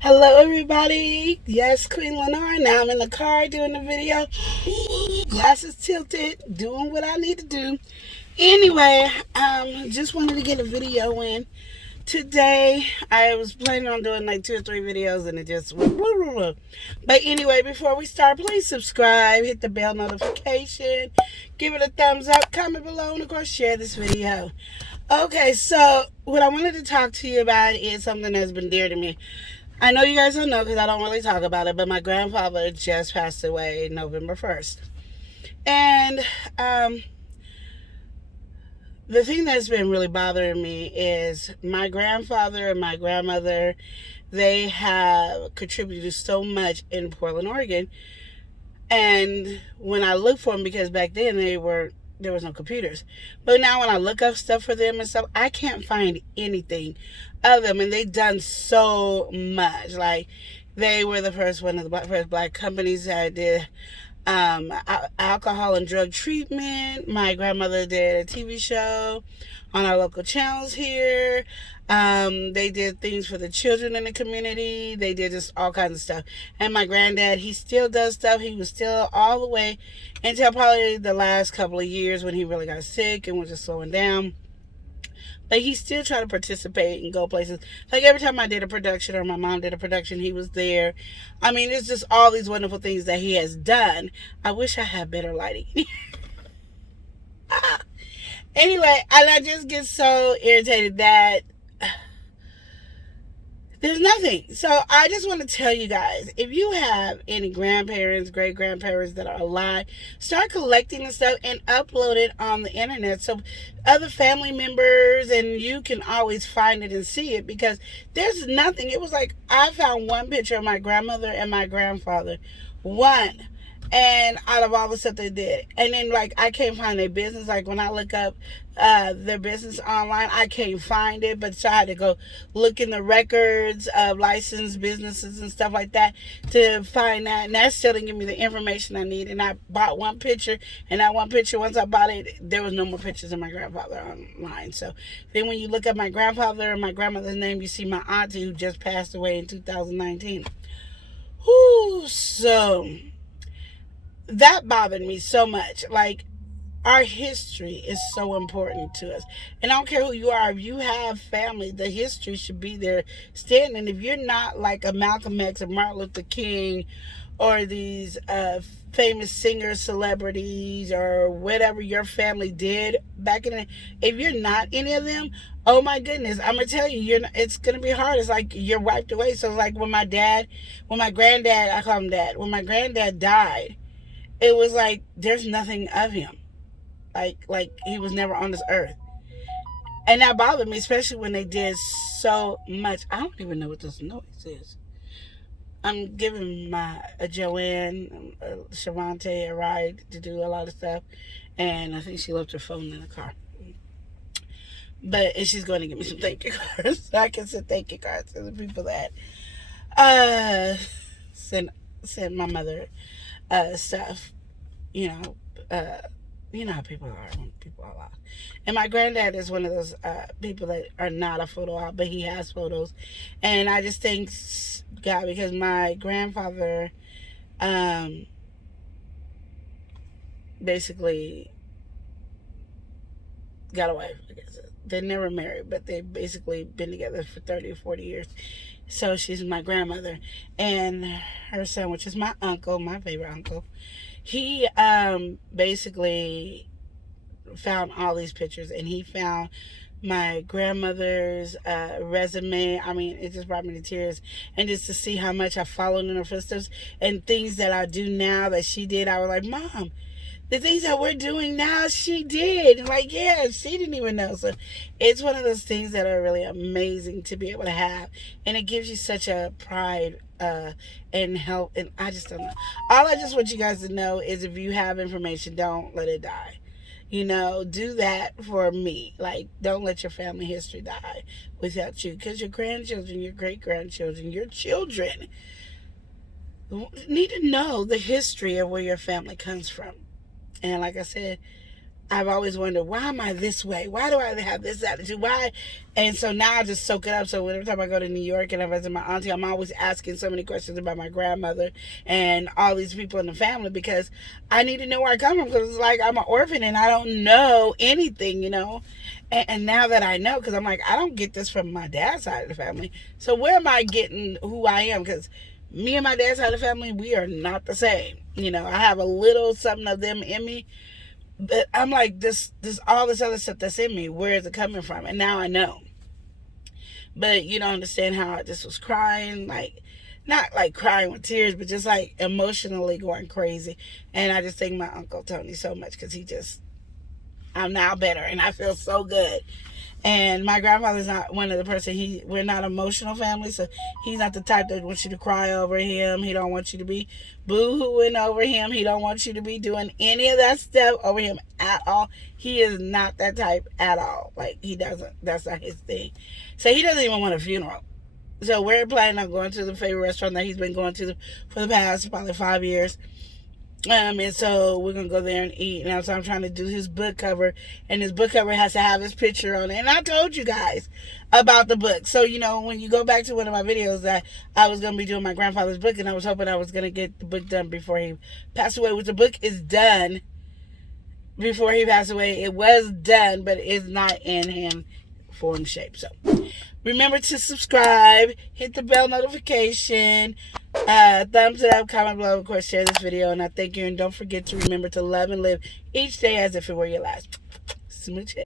Hello, everybody. Yes, Queen Lenore. Now I'm in the car doing the video. Glasses tilted, doing what I need to do. Anyway, just wanted to get a video in today. I was planning on doing like 2 or 3 videos, and it just went. But anyway, before we start, please subscribe, hit the bell notification, give it a thumbs up, comment below, and of course, share this video. Okay, so what I wanted to talk to you about is something that's been dear to me. I know you guys don't know because I don't really talk about it, but my grandfather just passed away November 1st. And the thing that's been really bothering me is my grandfather and my grandmother, they have contributed so much in Portland, Oregon. And when I look for them, because back then there was no computers. But now when I look up stuff for them and stuff, I can't find anything of them. And they've done so much. Like, they were the first one of the first black companies that did alcohol and drug treatment. My grandmother did a TV show on our local channels here. They did things for the children in the community. They did just all kinds of stuff. And my granddad, he still does stuff. He was still all the way until probably the last couple of years when he really got sick and was just slowing down. But he still tried to participate and go places. Like every time I did a production or my mom did a production, he was there. I mean, it's just all these wonderful things that he has done. I wish I had better lighting. Anyway, and I just get so irritated that there's nothing. So I just want to tell you guys, if you have any grandparents, great grandparents that are alive, start collecting the stuff and upload it on the internet so other family members and you can always find it and see it, because there's nothing. It was like I found one picture of my grandmother and my grandfather. One. And out of all the stuff they did, and then like I can't find their business. Like when I look up their business online, I can't find it, but so I had to go look in the records of licensed businesses and stuff like that to find that, and that still didn't give me the information I need. And I bought one picture, and that one picture, once I bought it, there was no more pictures of my grandfather online. So then when you look up my grandfather and my grandmother's name, you see my auntie who just passed away in 2019. Whoo, so that bothered me so much. Like, our history is so important to us. And I don't care who you are, if you have family, the history should be there standing. If you're not like a Malcolm X or Martin Luther King or these famous singers, celebrities, or whatever your family did back in the, if you're not any of them, oh my goodness, I'm gonna tell you, it's gonna be hard. It's like you're wiped away. So like when my granddad, I call him dad, when my granddad died, it was like there's nothing of him. Like he was never on this earth. And that bothered me, especially when they did so much. I don't even know what this noise is. I'm giving my Joanne, Shavante a ride to do a lot of stuff, and I think she left her phone in the car. But and she's going to give me some thank you cards, so I can send thank you cards to the people that uh send my mother stuff. You know, you know how people are when people are alive. And my granddad is one of those people that are not a photo op, but he has photos. And I just thank God, because my grandfather basically got away, I guess. They never married, but they basically been together for 30 or 40 years. So she's my grandmother. And her son, which is my uncle, my favorite uncle, he basically found all these pictures, and he found my grandmother's resume. I mean, it just brought me to tears. And just to see how much I followed in her footsteps and things that I do now that she did, I was like, Mom, the things that we're doing now, she did. Like, yeah, she didn't even know. So it's one of those things that are really amazing to be able to have. And it gives you such a pride and help. And I just don't know. All I just want you guys to know is if you have information, don't let it die. You know, do that for me. Like, don't let your family history die without you. Because your grandchildren, your great grandchildren, your children need to know the history of where your family comes from. And like I said, I've always wondered, why am I this way? Why do I have this attitude? Why? And so now I just soak it up. So every time I go to New York and I visit my auntie, I'm always asking so many questions about my grandmother and all these people in the family, because I need to know where I come from, because it's like I'm an orphan and I don't know anything, you know. And now that I know, because I'm like, I don't get this from my dad's side of the family. So where am I getting who I am? Because me and my dad's side of the family, we are not the same. You know, I have a little something of them in me, but I'm like, this all this other stuff that's in me, where is it coming from? And now I know. But you don't understand how I just was crying, like, not like crying with tears, but just like emotionally going crazy. And I just thank my Uncle Tony so much, because I'm now better and I feel so good. And my grandfather's not one of the person, we're not emotional family, so he's not the type that wants you to cry over him. He don't want you to be boo-hooing over him. He don't want you to be doing any of that stuff over him at all. He is not that type at all. Like, he doesn't, that's not his thing. So he doesn't even want a funeral. So we're planning on going to the favorite restaurant that he's been going to for the past probably 5 years. And so we're gonna go there and eat. Now, so I'm trying to do his book cover, and his book cover has to have his picture on it. And I told you guys about the book. So, you know, when you go back to one of my videos, that I was gonna be doing my grandfather's book, and I was hoping I was gonna get the book done before he passed away. Which the book is done before he passed away. It was done, but it's not in hand form shape. So remember to subscribe, hit the bell notification, thumbs it up, comment below, of course, share this video, and I thank you. And don't forget to remember to love and live each day as if it were your last. Smooch it.